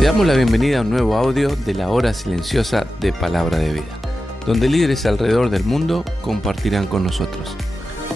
Te damos la bienvenida a un nuevo audio de la hora silenciosa de Palabra de Vida, donde líderes alrededor del mundo compartirán con nosotros.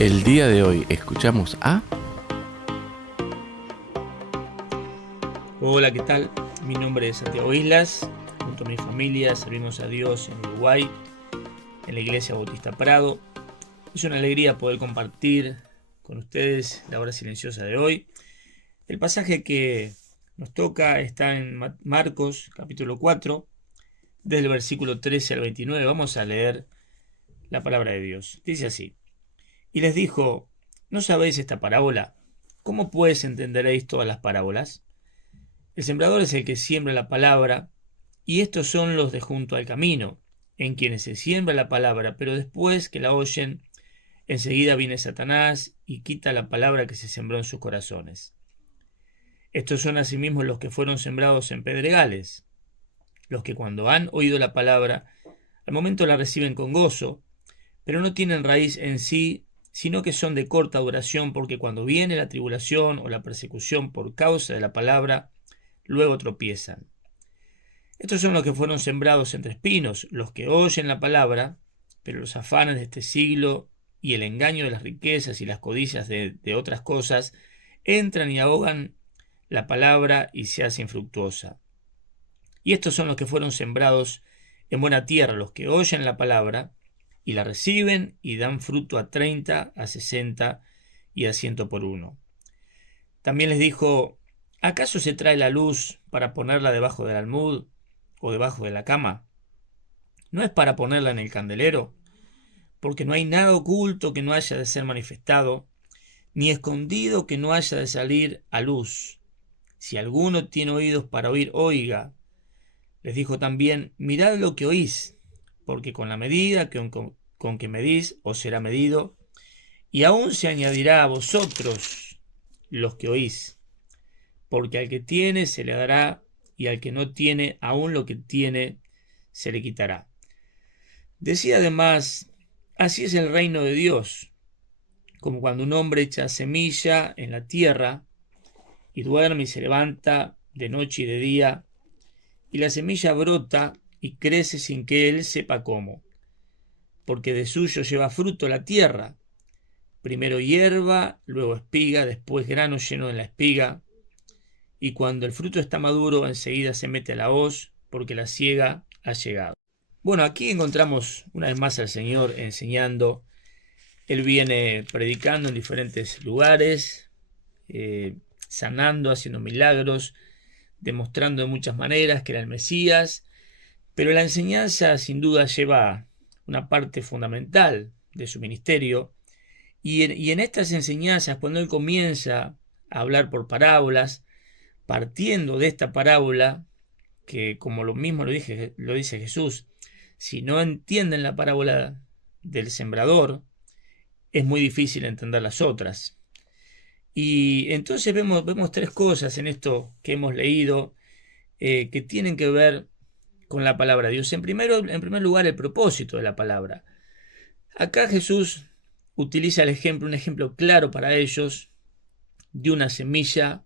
El día de hoy escuchamos a... Hola, ¿qué tal? Mi nombre es Santiago Islas. Junto a mi familia servimos a Dios en Uruguay, en la Iglesia Bautista Prado. Es una alegría poder compartir con ustedes la hora silenciosa de hoy. El pasaje que nos toca está en Marcos capítulo 4, desde el versículo 13 al 29. Vamos a leer la palabra de Dios. Dice así: Y les dijo: ¿No sabéis esta parábola? ¿Cómo pues entenderéis todas las parábolas? El sembrador es el que siembra la palabra, y estos son los de junto al camino, en quienes se siembra la palabra, pero después que la oyen, enseguida viene Satanás y quita la palabra que se sembró en sus corazones. Estos son asimismo los que fueron sembrados en pedregales, los que cuando han oído la palabra, al momento la reciben con gozo, pero no tienen raíz en sí, sino que son de corta duración, porque cuando viene la tribulación o la persecución por causa de la palabra, luego tropiezan. Estos son los que fueron sembrados entre espinos, los que oyen la palabra, pero los afanes de este siglo y el engaño de las riquezas y las codicias de otras cosas entran y ahogan la palabra y se hace infructuosa. Y estos son los que fueron sembrados en buena tierra, los que oyen la palabra y la reciben y dan fruto a 30, a 60 y a 100 por uno. También les dijo: ¿acaso se trae la luz para ponerla debajo del almud o debajo de la cama? ¿No es para ponerla en el candelero? Porque no hay nada oculto que no haya de ser manifestado, ni escondido que no haya de salir a luz. Si alguno tiene oídos para oír, oiga. Les dijo también: mirad lo que oís, porque con la medida con que medís os será medido, y aún se añadirá a vosotros los que oís. Porque al que tiene se le dará, y al que no tiene, aún lo que tiene se le quitará. Decía además: así es el reino de Dios, como cuando un hombre echa semilla en la tierra, y duerme y se levanta de noche y de día, y la semilla brota y crece sin que él sepa cómo, porque de suyo lleva fruto la tierra, primero hierba, luego espiga, después grano lleno en la espiga, y cuando el fruto está maduro, enseguida se mete a la hoz, porque la siega ha llegado. Bueno, aquí encontramos una vez más al Señor enseñando. Él viene predicando en diferentes lugares, sanando, haciendo milagros, demostrando de muchas maneras que era el Mesías, pero la enseñanza sin duda lleva una parte fundamental de su ministerio, y en estas enseñanzas, cuando él comienza a hablar por parábolas, partiendo de esta parábola, que como lo mismo lo dice Jesús, si no entienden la parábola del sembrador, es muy difícil entender las otras. Y entonces vemos tres cosas en esto que hemos leído, que tienen que ver con la palabra de Dios. En primer lugar, el propósito de la palabra. Acá Jesús utiliza un ejemplo claro para ellos, de una semilla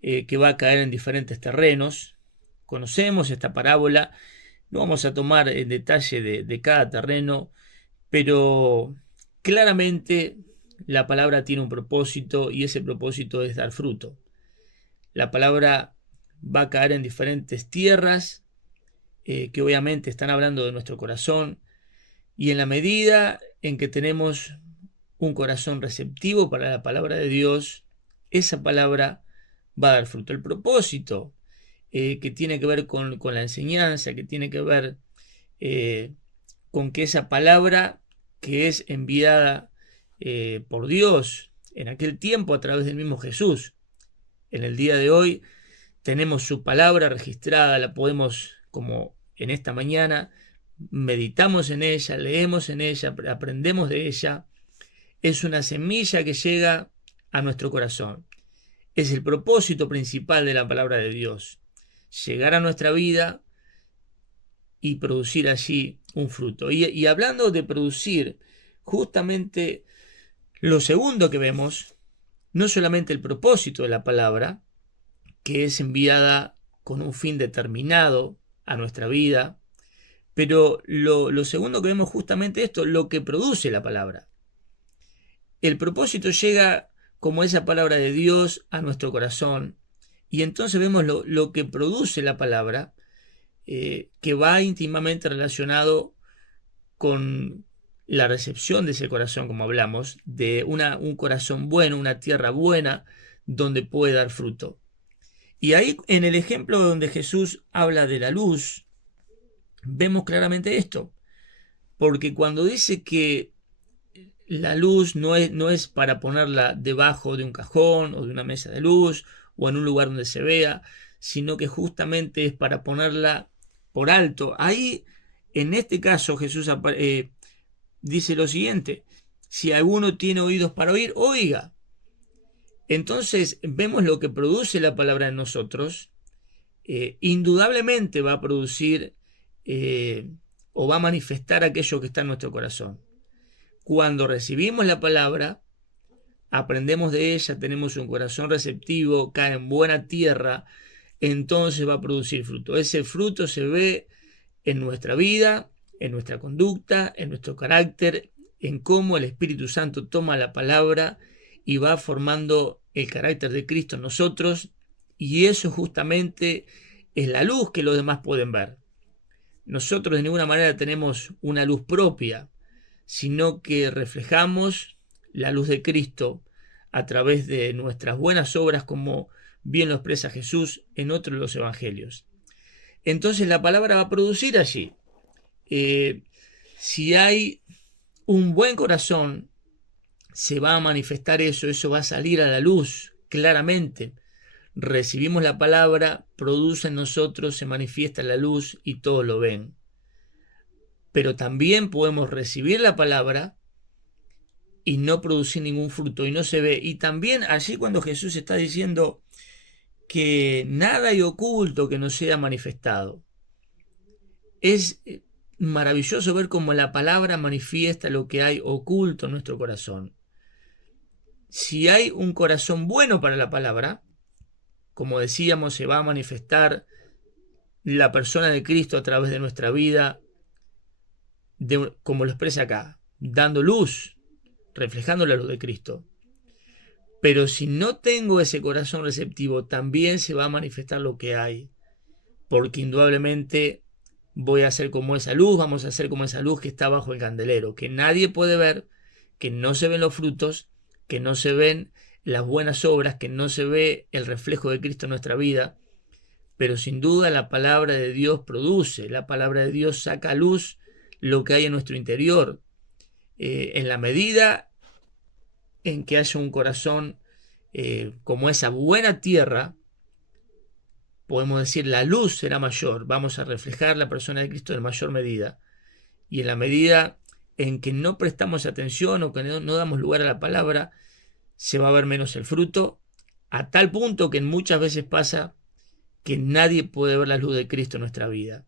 que va a caer en diferentes terrenos. Conocemos esta parábola, no vamos a tomar en detalle de cada terreno, pero claramente la palabra tiene un propósito, y ese propósito es dar fruto. La palabra va a caer en diferentes tierras, que obviamente están hablando de nuestro corazón, y en la medida en que tenemos un corazón receptivo para la palabra de Dios, esa palabra va a dar fruto. El propósito que tiene que ver con la enseñanza, que tiene que ver con que esa palabra que es enviada por Dios en aquel tiempo a través del mismo Jesús, en el día de hoy tenemos su palabra registrada, la podemos, como en esta mañana, meditamos en ella, leemos en ella, aprendemos de ella. Es una semilla que llega a nuestro corazón. Es el propósito principal de la palabra de Dios: llegar a nuestra vida y producir allí un fruto. Y hablando de producir, justamente lo segundo que vemos, no solamente el propósito de la palabra, que es enviada con un fin determinado a nuestra vida. Pero lo segundo que vemos justamente esto, lo que produce la palabra. El propósito llega como esa palabra de Dios a nuestro corazón, y entonces vemos lo que produce la palabra, que va íntimamente relacionado con la recepción de ese corazón, como hablamos, de un corazón bueno, una tierra buena, donde puede dar fruto. Y ahí, en el ejemplo donde Jesús habla de la luz, vemos claramente esto, porque cuando dice que la luz no es para ponerla debajo de un cajón o de una mesa de luz o en un lugar donde se vea, sino que justamente es para ponerla por alto. Ahí, en este caso, Jesús dice lo siguiente: si alguno tiene oídos para oír, oiga. Entonces vemos lo que produce la palabra en nosotros. Indudablemente va a producir o va a manifestar aquello que está en nuestro corazón. Cuando recibimos la palabra, aprendemos de ella, tenemos un corazón receptivo, cae en buena tierra, entonces va a producir fruto. Ese fruto se ve en nuestra vida, en nuestra conducta, en nuestro carácter, en cómo el Espíritu Santo toma la palabra y va formando el carácter de Cristo en nosotros, y eso justamente es la luz que los demás pueden ver. Nosotros de ninguna manera tenemos una luz propia, sino que reflejamos la luz de Cristo a través de nuestras buenas obras, como bien lo expresa Jesús en otro de los evangelios. Entonces la palabra va a producir allí. Si hay un buen corazón, se va a manifestar eso va a salir a la luz claramente. Recibimos la palabra, produce en nosotros, se manifiesta la luz y todos lo ven. Pero también podemos recibir la palabra y no producir ningún fruto y no se ve. Y también allí, cuando Jesús está diciendo que nada hay oculto que no sea manifestado, es maravilloso ver cómo la palabra manifiesta lo que hay oculto en nuestro corazón. Si hay un corazón bueno para la palabra, como decíamos, se va a manifestar la persona de Cristo a través de nuestra vida, como lo expresa acá, dando luz, reflejando la luz de Cristo. Pero si no tengo ese corazón receptivo, también se va a manifestar lo que hay, porque indudablemente voy a ser como esa luz, vamos a ser como esa luz que está bajo el candelero, que nadie puede ver, que no se ven los frutos, que no se ven las buenas obras, que no se ve el reflejo de Cristo en nuestra vida. Pero sin duda la palabra de Dios produce, la palabra de Dios saca a luz lo que hay en nuestro interior. En la medida en que haya un corazón como esa buena tierra, podemos decir, la luz será mayor, vamos a reflejar la persona de Cristo en mayor medida. Y en la medida en que no prestamos atención o que no damos lugar a la palabra, se va a ver menos el fruto, a tal punto que muchas veces pasa que nadie puede ver la luz de Cristo en nuestra vida.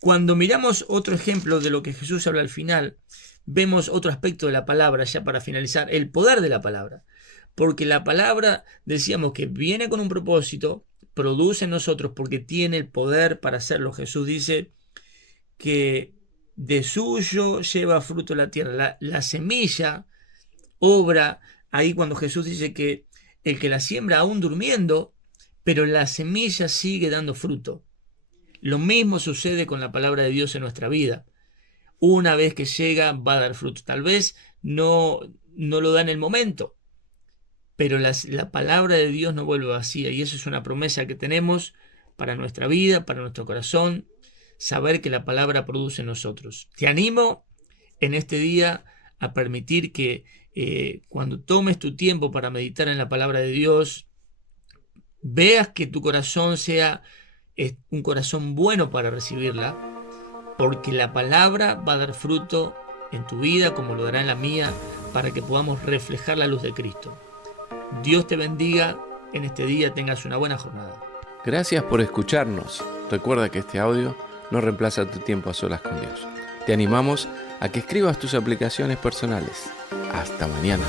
Cuando miramos otro ejemplo de lo que Jesús habla al final, vemos otro aspecto de la palabra, ya para finalizar, el poder de la palabra. Porque la palabra, decíamos que viene con un propósito, produce en nosotros porque tiene el poder para hacerlo. Jesús dice que de suyo lleva fruto la tierra. La semilla obra ahí cuando Jesús dice que el que la siembra aún durmiendo, pero la semilla sigue dando fruto. Lo mismo sucede con la palabra de Dios en nuestra vida. Una vez que llega va a dar fruto. Tal vez no lo da en el momento, pero la palabra de Dios no vuelve vacía, y eso es una promesa que tenemos para nuestra vida, para nuestro corazón, saber que la palabra produce en nosotros. Te animo en este día a permitir que cuando tomes tu tiempo para meditar en la palabra de Dios, veas que tu corazón sea un corazón bueno para recibirla, porque la palabra va a dar fruto en tu vida como lo dará en la mía, para que podamos reflejar la luz de Cristo. Dios te bendiga en este día, tengas una buena jornada. Gracias por escucharnos. Recuerda que este audio no reemplaza tu tiempo a solas con Dios. Te animamos a que escribas tus aplicaciones personales. Hasta mañana.